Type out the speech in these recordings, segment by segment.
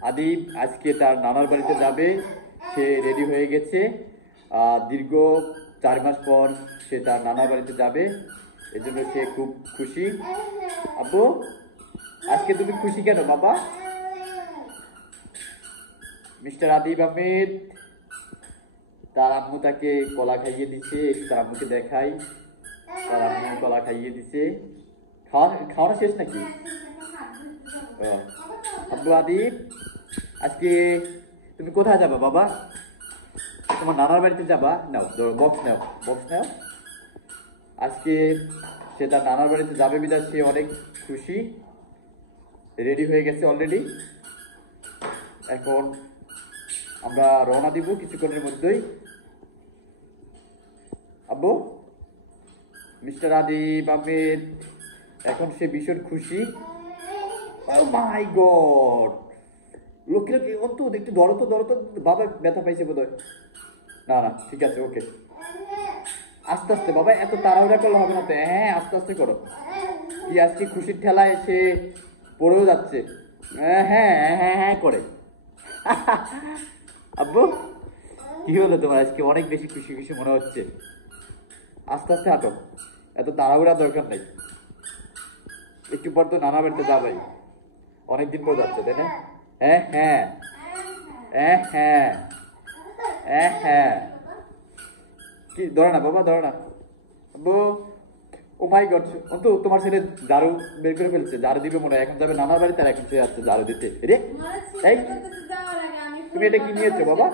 আদিব আজকে তার নানার বাড়িতে যাবে, সে রেডি হয়ে গেছে। দীর্ঘ 4 মাস পর সে তার নানার বাড়িতে যাবে, এজন্য সে খুব খুশি। আব্বু, আজকে তুমি খুশি কেন বাবা? মিস্টার আদিব আহমেদ, তার আম্মু তাকে কলা খাইয়ে দিচ্ছে, তার আম্মুকে দেখাই। তার আম্মু কলা খাইয়ে দিচ্ছে। খাওয়ানো শেষ নাকি? আব্বু আদিব, আজকে তুমি কোথায় যাবা বাবা? তোমার নানার বাড়িতে যাবা? নাও বক্স নাও, বক্স নাও। আজকে সে তার নানার বাড়িতে যাবে বিধায় সে অনেক খুশি, রেডি হয়ে গেছে অলরেডি। এখন আমরা রওনা দিব কিছুক্ষণের মধ্যেই। আব্বু, মিস্টার আদিব আহমেদ এখন সে ভীষণ খুশি। ও মাই গড, লোকেরা কি অন্ত একটু ধরো তো, ধরো তো, বাবা ব্যথা পাইছে বোধ হয়। না না, ঠিক আছে, ওকে। আস্তে আস্তে বাবা, এত তাড়াহুড়া করলে হবে না তো। হ্যাঁ, আস্তে আস্তে করো। কি আজকে খুশির ঠেলায় এসে পড়েও যাচ্ছে। হ্যাঁ হ্যাঁ হ্যাঁ হ্যাঁ করে। আব্বু, কি হলো তোমার? আজকে অনেক বেশি খুশি খুশি মনে হচ্ছে। আস্তে আস্তে হাঁটো, এত তাড়াহুড়া দরকার নেই। একটু পর তো নানা বাড়িতে যাবেই, অনেকদিন পর যাচ্ছে, তাই না? হ্যাঁ হ্যাঁ হ্যাঁ হ্যাঁ হ্যাঁ হ্যাঁ। কি ধরে না বাবা, ধরে না। আব্বু, ও মাই গড, অন্তু তোমার ছেলে ঝাড়ু বের করে ফেলছে, ঝাড়ু দিবে মনে হয়। এখন যাবে নানার বাড়িতে, আর এখন সে যাচ্ছে ঝাড়ু দিতে। রে, এই তুমি এটা কি নিয়েছো বাবা?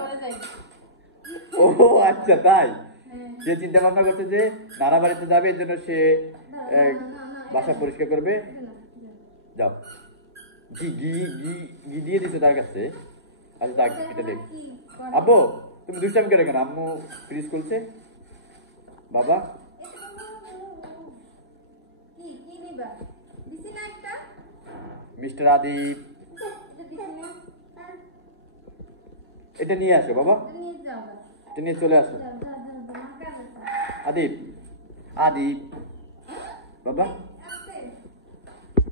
ও আচ্ছা, তাই। সে চিন্তা ভাবনা করছে যে নানা বাড়িতে যাবে, এর জন্য সে বাসা পরিষ্কার করবে। যাও, ঘি ঘি ঘি ঘি দিয়ে দিছো তার কাছে। আচ্ছা, তাক এটা দেখ। আব্বু, তুমি দুষ্টামি করে কেন? আম্মু ফ্রিজ খুলছে। বাবা, মিস্টার আদিব, এটা নিয়ে আসো বাবা, এটা নিয়ে চলে আসো। আদিব, আদিব বাবা,